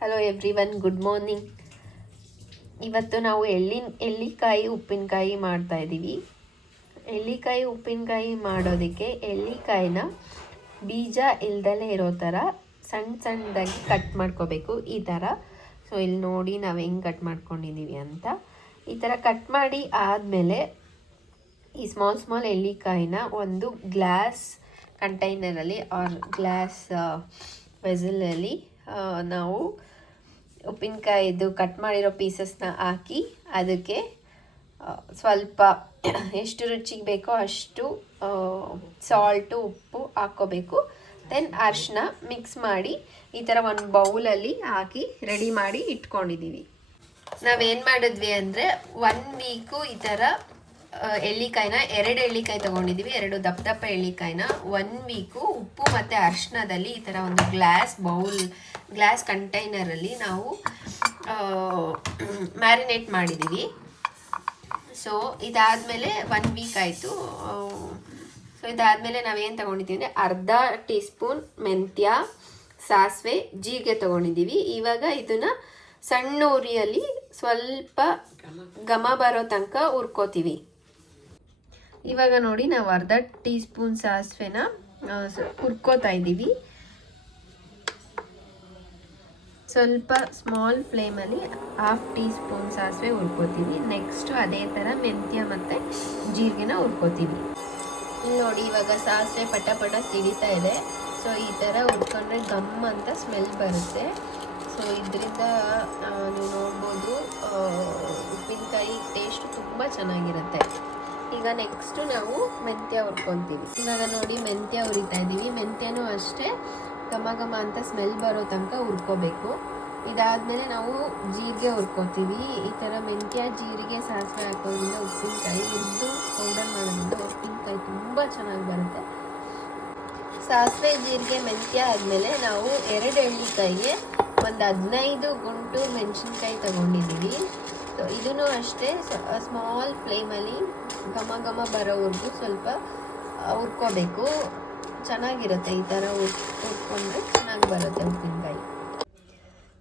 Hello everyone, good morning. ಇವತ್ತು ನಾವು ಎಳ್ಳಿಕಾಯಿ ಉಪ್ಪಿನಕಾಯಿ ಮಾಡ್ತಾ ಇದ್ದೀವಿ. ಎಳ್ಳಿಕಾಯಿ ಉಪ್ಪಿನಕಾಯಿ ಮಾಡೋದಕ್ಕೆ ಎಳ್ಳಿಕಾಯಿನ ಬೀಜ ಇಲ್ದಲೇ ಇರೋ ಥರ ಸಣ್ಣದಾಗಿ ಕಟ್ ಮಾಡ್ಕೋಬೇಕು. ಈ ಥರ. ಸೊ ಇಲ್ಲಿ ನೋಡಿ ನಾವು ಹೆಂಗೆ ಕಟ್ ಮಾಡ್ಕೊಂಡಿದ್ದೀವಿ ಅಂತ. ಈ ಥರ ಕಟ್ ಮಾಡಿ ಆದಮೇಲೆ ಈ ಸ್ಮಾಲ್ ಎಳ್ಳಿಕಾಯಿನ ಒಂದು ಗ್ಲಾಸ್ ಕಂಟೈನರಲ್ಲಿ ಆರ್ ಗ್ಲಾಸ್ ವೆಸಲಲ್ಲಿ ನಾವು ಉಪ್ಪಿನಕಾಯಿದು ಕಟ್ ಮಾಡಿರೋ ಪೀಸಸ್ನ ಹಾಕಿ ಅದಕ್ಕೆ ಸ್ವಲ್ಪ ಎಷ್ಟು ರುಚಿಗೆ ಬೇಕೋ ಅಷ್ಟು ಸಾಲ್ಟು ಉಪ್ಪು ಹಾಕ್ಕೋಬೇಕು. ದೆನ್ ಅರಿಶಿನ ಮಿಕ್ಸ್ ಮಾಡಿ ಈ ಥರ ಒಂದು ಬೌಲಲ್ಲಿ ಹಾಕಿ ರೆಡಿ ಮಾಡಿ ಇಟ್ಕೊಂಡಿದ್ದೀವಿ. ನಾವೇನು ಮಾಡಿದ್ವಿ ಅಂದರೆ 1 ವೀಕು ಈ ಥರ ಎಳ್ಳಿಕಾಯಿನ 2 ಎಳ್ಳಿಕಾಯಿ ತೊಗೊಂಡಿದ್ದೀವಿ. 2 ದಪ್ಪ ಎಳ್ಳಿಕಾಯಿನ 1 ವೀಕು ಉಪ್ಪು ಮತ್ತು ಅರಿಶಿನದಲ್ಲಿ ಈ ಥರ ಒಂದು ಗ್ಲಾಸ್ ಕಂಟೈನರಲ್ಲಿ ನಾವು ಮ್ಯಾರಿನೇಟ್ ಮಾಡಿದ್ದೀವಿ. ಸೊ ಇದಾದಮೇಲೆ 1 ವೀಕ್ ಆಯಿತು. ಸೊ ಇದಾದಮೇಲೆ ನಾವೇನು ತೊಗೊಂಡಿದ್ದೀವಿ ಅಂದರೆ ಅರ್ಧ ಟೀ ಸ್ಪೂನ್ ಮೆಂತ್ಯ, ಸಾಸಿವೆ, ಜೀರಿಗೆ ತೊಗೊಂಡಿದ್ದೀವಿ. ಇವಾಗ ಇದನ್ನು ಸಣ್ಣ ಉರಿಯಲ್ಲಿ ಸ್ವಲ್ಪ ಘಮ ಬರೋ ತನಕ ಹುರ್ಕೋತೀವಿ. ಇವಾಗ ನೋಡಿ ನಾವು ಅರ್ಧ ಟೀ ಸ್ಪೂನ್ ಸಾಸಿವೆನ ಹುರ್ಕೋತಾ ಇದ್ದೀವಿ. ಸ್ವಲ್ಪ ಸ್ಮಾಲ್ ಫ್ಲೇಮಲ್ಲಿ 1/2 ಟೀ ಸ್ಪೂನ್ ಸಾಸಿವೆ ಹುರ್ಕೋತೀವಿ. ನೆಕ್ಸ್ಟು ಅದೇ ಥರ ಮೆಂತ್ಯ ಮತ್ತು ಜೀರಿಗೆನ ಹುರ್ಕೋತೀವಿ. ಇಲ್ಲಿ ನೋಡಿ ಇವಾಗ ಸಾಸಿವೆ ಪಟ ಸಿಡಿತಾ ಇದೆ. ಸೊ ಈ ಥರ ಹುರ್ಕೊಂಡ್ರೆ ಗಮ್ ಅಂತ ಸ್ಮೆಲ್ ಬರುತ್ತೆ. ಸೊ ಇದರಿಂದ ನೀವು ನೋಡ್ಬೋದು ಉಪ್ಪಿನಕಾಯಿ ಟೇಸ್ಟು ತುಂಬ ಚೆನ್ನಾಗಿರುತ್ತೆ. ಈಗ ನೆಕ್ಸ್ಟು ನಾವು ಮೆಂತ್ಯ ಹುರ್ಕೊತೀವಿ. ಇವಾಗ ನೋಡಿ ಮೆಂತ್ಯ ಹುರಿತಾ ಇದ್ದೀವಿ. ಮೆಂತ್ಯನೂ ಅಷ್ಟೇ ಘಮ ಅಂತ ಸ್ಮೆಲ್ ಬರೋ ತನಕ ಹುರ್ಕೋಬೇಕು. ಇದಾದಮೇಲೆ ನಾವು ಜೀರಿಗೆ ಹುರ್ಕೋತೀವಿ. ಈ ಥರ ಮೆಂತ್ಯ, ಜೀರಿಗೆ, ಸಾಸಿವೆ ಹಾಕೋದ್ರಿಂದ ಉಪ್ಪಿನಕಾಯಿ ಹುರಿದು ಪೌಡರ್ ಮಾಡೋದ್ರಿಂದ ಉಪ್ಪಿನಕಾಯಿ ತುಂಬ ಚೆನ್ನಾಗಿ ಬರುತ್ತೆ. ಸಾಸಿವೆ, ಜೀರಿಗೆ, ಮೆಂತ್ಯ ಆದಮೇಲೆ ನಾವು 2 ಎಳ್ಳಿಕಾಯಿಗೆ ಒಂದು 15 ಗುಂಟೂರು ಮೆಣಸಿನ್ಕಾಯಿ ತೊಗೊಂಡಿದ್ದೀವಿ. ಸೊ ಇದೂ ಅಷ್ಟೇ ಸ್ಮಾಲ್ ಫ್ಲೇಮಲ್ಲಿ ಘಮ ಬರೋವರೆಗೂ ಸ್ವಲ್ಪ ಹುರ್ಕೋಬೇಕು. ಚೆನ್ನಾಗಿರುತ್ತೆ ಈ ಥರ ಹುರ್ಕೊಂಡ್ರೆ ಚೆನ್ನಾಗಿ ಬರುತ್ತೆ ಉಪ್ಪಿನಕಾಯಿ.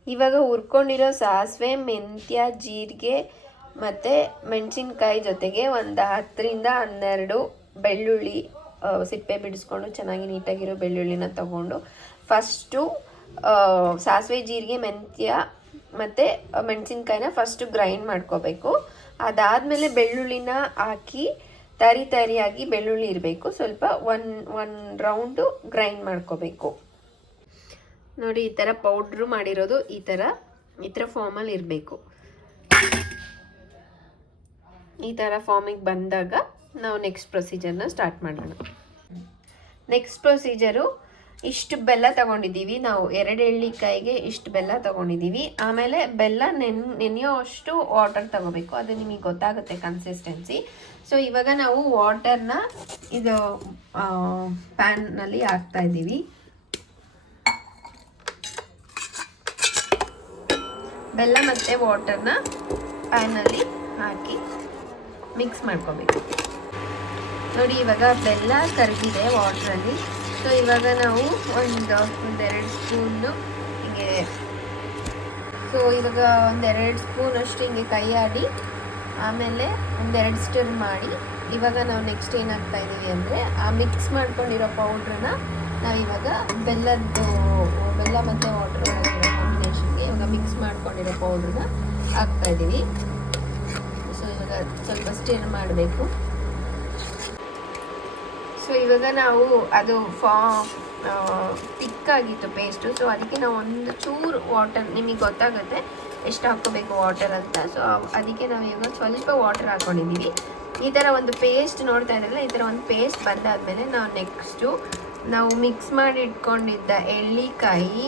ಇವಾಗ ಹುರ್ಕೊಂಡಿರೋ ಸಾಸಿವೆ, ಮೆಂತ್ಯ, ಜೀರಿಗೆ ಮತ್ತು ಮೆಣಸಿನ್ಕಾಯಿ ಜೊತೆಗೆ ಒಂದು 10ರಿಂದ 12 ಬೆಳ್ಳುಳ್ಳಿ ಸಿಪ್ಪೆ ಬಿಡಿಸ್ಕೊಂಡು ಚೆನ್ನಾಗಿ ನೀಟಾಗಿರೋ ಬೆಳ್ಳುಳ್ಳಿನ ತಗೊಂಡು ಫಸ್ಟು ಸಾಸಿವೆ, ಜೀರಿಗೆ, ಮೆಂತ್ಯ ಮತ್ತು ಮೆಣಸಿನ್ಕಾಯಿನ ಫಸ್ಟು ಗ್ರೈಂಡ್ ಮಾಡ್ಕೋಬೇಕು. ಅದಾದಮೇಲೆ ಬೆಳ್ಳುಳ್ಳಿನ ಹಾಕಿ ತರಿಯಾಗಿ ಬೆಳ್ಳುಳ್ಳಿ ಇರಬೇಕು. ಸ್ವಲ್ಪ ಒನ್ ರೌಂಡು ಗ್ರೈಂಡ್ ಮಾಡ್ಕೋಬೇಕು. ನೋಡಿ ಈ ಥರ ಪೌಡ್ರು ಮಾಡಿರೋದು ಈ ಥರ ಫಾರ್ಮಲ್ಲಿ ಇರಬೇಕು. ಈ ಥರ ಫಾರ್ಮಿಗೆ ಬಂದಾಗ ನಾವು ನೆಕ್ಸ್ಟ್ ಪ್ರೊಸೀಜರ್ನ ಸ್ಟಾರ್ಟ್ ಮಾಡೋಣ. ನೆಕ್ಸ್ಟ್ ಪ್ರೊಸೀಜರು ಇಷ್ಟು ಬೆಲ್ಲ ತೊಗೊಂಡಿದ್ದೀವಿ ನಾವು. 2 ಎಳ್ಳಿಕಾಯಿಗೆ ಇಷ್ಟು ಬೆಲ್ಲ ತೊಗೊಂಡಿದ್ದೀವಿ. ಆಮೇಲೆ ಬೆಲ್ಲ ನೆನೆಯೋ ಅಷ್ಟು ವಾಟರ್ ತೊಗೋಬೇಕು. ಅದು ನಿಮಗೆ ಗೊತ್ತಾಗುತ್ತೆ ಕನ್ಸಿಸ್ಟೆನ್ಸಿ. ಸೊ ಇವಾಗ ನಾವು ವಾಟರ್ನ ಇದು ಪ್ಯಾನ್ನಲ್ಲಿ ಹಾಕ್ತಾ ಇದ್ದೀವಿ. ಬೆಲ್ಲ ಮತ್ತು ವಾಟರ್ನ ಪ್ಯಾನಲ್ಲಿ ಹಾಕಿ ಮಿಕ್ಸ್ ಮಾಡ್ಕೋಬೇಕು. ನೋಡಿ ಇವಾಗ ಬೆಲ್ಲ ಕರಗಿದೆ ವಾಟ್ರಲ್ಲಿ. ಸೊ ಇವಾಗ ನಾವು ಒಂದೆರಡು ಸ್ಪೂನು ಹಿಂಗೆ ಇವಾಗ 1-2 ಸ್ಪೂನಷ್ಟು ಹಿಂಗೆ ಕೈ ಆಡಿ ಆಮೇಲೆ 1-2 ಸ್ಟಿರ್ ಮಾಡಿ ಇವಾಗ ನಾವು ನೆಕ್ಸ್ಟ್ ಏನು ಹಾಕ್ತಾ ಇದ್ದೀವಿ ಅಂದರೆ ಆ ಮಿಕ್ಸ್ ಮಾಡ್ಕೊಂಡಿರೋ ಪೌಡ್ರನ್ನ ನಾವು ಇವಾಗ ಬೆಲ್ಲ ಮತ್ತು ವಾಟರ್ ಒಳಗಿರೋ ಕಾಂಬಿನೇಷನ್ಗೆ ಇವಾಗ ಮಿಕ್ಸ್ ಮಾಡ್ಕೊಂಡಿರೋ ಪೌಡ್ರನ್ನ ಹಾಕ್ತಾ ಇದ್ದೀವಿ. ಸೊ ಇವಾಗ ಸ್ವಲ್ಪ ಸ್ಟಿರ್ ಮಾಡಬೇಕು. ಸೊ ಇವಾಗ ನಾವು ಅದು ತಿಕ್ಕಾಗಿತ್ತು ಪೇಸ್ಟು. ಸೊ ಅದಕ್ಕೆ ನಾವು ಒಂದು ಚೂರು ವಾಟರ್, ನಿಮಗೆ ಗೊತ್ತಾಗುತ್ತೆ ಎಷ್ಟು ಹಾಕ್ಕೋಬೇಕು ವಾಟರ್ ಅಂತ. ಸೊ ಅದಕ್ಕೆ ನಾವು ಇವಾಗ ಸ್ವಲ್ಪ ವಾಟರ್ ಹಾಕ್ಕೊಂಡಿದ್ದೀವಿ. ಈ ಥರ ಒಂದು ಪೇಸ್ಟ್ ನೋಡ್ತಾ ಇದ್ರಲ್ಲ, ಈ ಥರ ಒಂದು ಪೇಸ್ಟ್ ಬಂದಾದಮೇಲೆ ನಾವು ನೆಕ್ಸ್ಟು ನಾವು ಮಿಕ್ಸ್ ಮಾಡಿ ಇಟ್ಕೊಂಡಿದ್ದ ಎಳ್ಳಿಕಾಯಿ,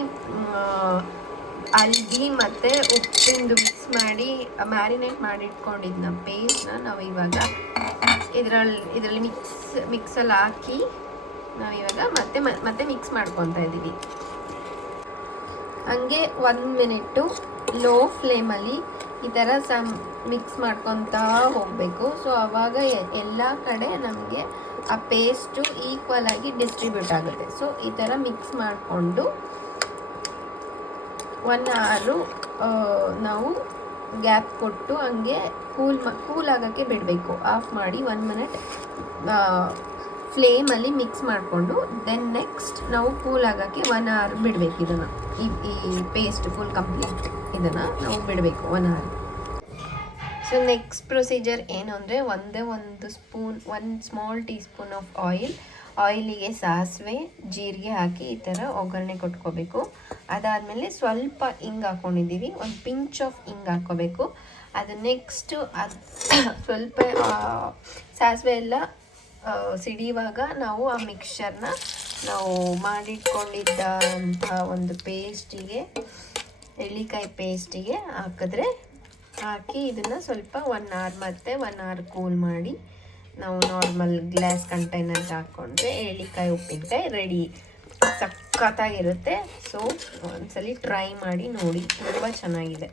ಹಲ್ದಿ ಮತ್ತು ಉಪ್ಪಿಂದು ಮಿಕ್ಸ್ ಮಾಡಿ ಮ್ಯಾರಿನೇಟ್ ಮಾಡಿ ಇಟ್ಕೊಂಡಿದ್ದ ಪೇಸ್ಟ್ನ ನಾವು ಇವಾಗ ಇದರಲ್ಲಿ ಮಿಕ್ಸಲ್ಲಿ ಹಾಕಿ ನಾವಿವಾಗ ಮತ್ತೆ ಮಿಕ್ಸ್ ಮಾಡ್ಕೊತಾ ಇದ್ದೀವಿ. ಹಂಗೆ 1 ಮಿನಿಟ್ಟು ಲೋ ಫ್ಲೇಮಲ್ಲಿ ಈ ಥರ ಮಿಕ್ಸ್ ಮಾಡ್ಕೊತಾ ಹೋಗಬೇಕು. ಸೊ ಆವಾಗ ಎಲ್ಲ ಕಡೆ ನಮಗೆ ಆ ಪೇಸ್ಟು ಈಕ್ವಲ್ ಆಗಿ ಡಿಸ್ಟ್ರಿಬ್ಯೂಟ್ ಆಗುತ್ತೆ. ಸೊ ಈ ಥರ ಮಿಕ್ಸ್ ಮಾಡಿಕೊಂಡು 1 hour ನಾವು ಗ್ಯಾಪ್ ಕೊಟ್ಟು ಹಂಗೆ ಕೂಲ್ ಆಗೋಕ್ಕೆ ಬಿಡಬೇಕು. ಆಫ್ ಮಾಡಿ 1 minute ಫ್ಲೇಮಲ್ಲಿ ಮಿಕ್ಸ್ ಮಾಡಿಕೊಂಡು ದೆನ್ ನೆಕ್ಸ್ಟ್ ನಾವು ಕೂಲ್ ಆಗೋಕ್ಕೆ 1 hour ಬಿಡಬೇಕು. ಇದನ್ನು ಈ ಪೇಸ್ಟ್ ಫುಲ್ ಕಂಪ್ಲೀಟ್ ಇದನ್ನು ನಾವು ಬಿಡಬೇಕು 1 hour. ಸೊ ನೆಕ್ಸ್ಟ್ ಪ್ರೊಸೀಜರ್ ಏನು ಅಂದರೆ ಒಂದು ಸ್ಮಾಲ್ ಟೀ ಸ್ಪೂನ್ ಆಫ್ ಆಯಿಲಿಗೆ ಸಾಸಿವೆ ಜೀರಿಗೆ ಹಾಕಿ ಈ ಥರ ಒಗ್ಗರಣೆ ಕೊಟ್ಕೋಬೇಕು. ಅದಾದಮೇಲೆ ಸ್ವಲ್ಪ ಹಿಂಗೆ ಹಾಕ್ಕೊಂಡಿದ್ದೀವಿ, ಒಂದು ಪಿಂಚ್ ಆಫ್ ಹಿಂಗೆ ಹಾಕ್ಕೋಬೇಕು. ಅದು ನೆಕ್ಸ್ಟು ಸ್ವಲ್ಪ ಸಾಸಿವೆ ಎಲ್ಲ ಸಿಡಿಯುವಾಗ ನಾವು ಆ ಮಿಕ್ಸ್ಚರ್ನ ನಾವು ಮಾಡಿಟ್ಕೊಂಡಿದ್ದಂಥ ಒಂದು ಪೇಸ್ಟಿಗೆ, ಎಳ್ಳಿಕಾಯಿ ಪೇಸ್ಟಿಗೆ ಹಾಕಿ ಇದನ್ನು ಸ್ವಲ್ಪ 1 hour ಮತ್ತು 1 hour ಕೂಲ್ ಮಾಡಿ ನಾವು ನಾರ್ಮಲ್ ಗ್ಲಾಸ್ ಕಂಟೈನರ್ಗೆ ಹಾಕ್ಕೊಂಡ್ರೆ ಎಳ್ಳಿಕಾಯಿ ಉಪ್ಪಿನಕಾಯಿ ರೆಡಿ. ಸಖತ್ತಾಗಿರುತ್ತೆ. ಸೊ ಒಂದ್ಸಲಿ ಟ್ರೈ ಮಾಡಿ ನೋಡಿ, ತುಂಬ ಚೆನ್ನಾಗಿದೆ.